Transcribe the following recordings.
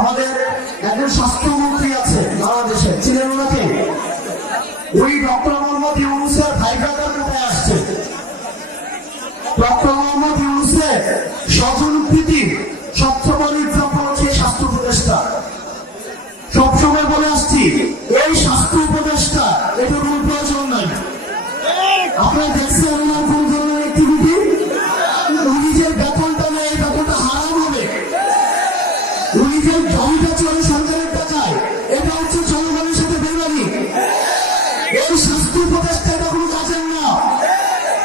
আমাদের একজন স্বাস্থ্যমন্ত্রী আছে বাংলাদেশে, ছিলেন ওনাকে? ওই ডক্টর মোহাম্মদ ইউনূসের ভাই ব্রাদার কোথায় আসছে? ডক্টর মোহাম্মদ ইউনূসের স্বজনপ্রীতির সবচেয়ে বড় এক্সাম্পল হচ্ছে স্বাস্থ্য উপদেষ্টা। সবসময় বলে আসছি, এই স্বাস্থ্য উপদেষ্টা এটা কোনো প্রয়োজন নাই। আপনারা দেখছেন না কোন ধরনের অ্যাক্টিভিটি? উনি যে বেতনটা নেয়, এই বেতনটা হারাম হবে। উনি যে জমিটা চলে সরকারের টাকায়, এটা হচ্ছে জনগণের সাথে বেমানি। এই স্বাস্থ্য উপদেষ্টা এটা কোনো কাজের না।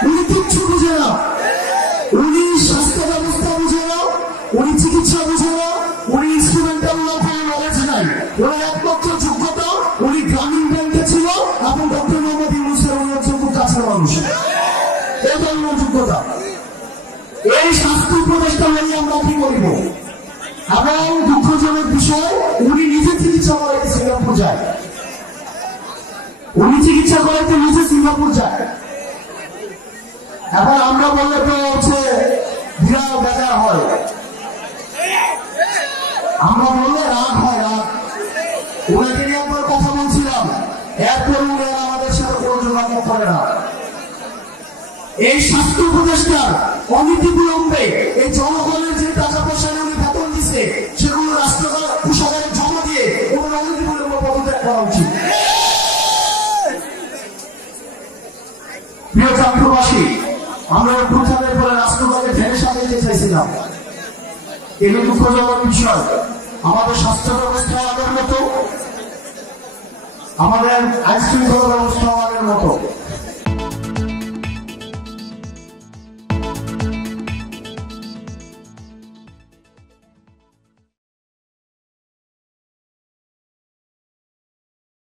উনি কিচ্ছু বুঝে না। উনি স্বাস্থ্য ব্যবস্থা বুঝে না, উনি চিকিৎসা বুঝে না, উনি ইনস্ট্রুমেন্টাল নলেজ নাই। ওনার একমাত্র যোগ্যতা উনি গ্রামীণ ব্যাংকে ছিল এবং ডক্টর মোহাম্মদ ইউনূসের যোগ্য কাছের মানুষ। এটা ওনার যোগ্যতা। এই স্বাস্থ্য উপদেষ্টা নিয়ে আমরা কি করব? এবং দুঃখজনক বিষয়, উনি নিজে চিকিৎসা করাইতে সিঙ্গাপুর যায়। উনি চিকিৎসা করাইতে নিজে সিঙ্গাপুর যায়। এখন আমরা বললে তো হচ্ছে বিরাট বেজার হয়, আমরা বললে রাগ হয়। রাগ ওনাকে নিয়ে একবার কথা বলছিলাম, এরপর উনি আমাদের সাথে কোনো যোগাযোগ করে না। এই স্বাস্থ্য উপদেষ্টার অনীতি বিলম্বে এই জনগণের যে টাকা পয়সা উনি বেতন দিচ্ছে সেগুলো রাষ্ট্রীয় কোষাগারে জমা দিয়ে ওনার অনীতি বিলম্বে পদত্যাগ করা উচিত। প্রিয় ছাত্রবাসী, আমরা প্রচারের পরে রাষ্ট্রটাকে ঢেলে সাজাইতে চাইছিলাম, কিন্তু দুঃখজনক বিষয়, আমাদের স্বাস্থ্য ব্যবস্থা আগের মতো, আমাদের আইন শৃঙ্খলা ব্যবস্থা আগের মতো।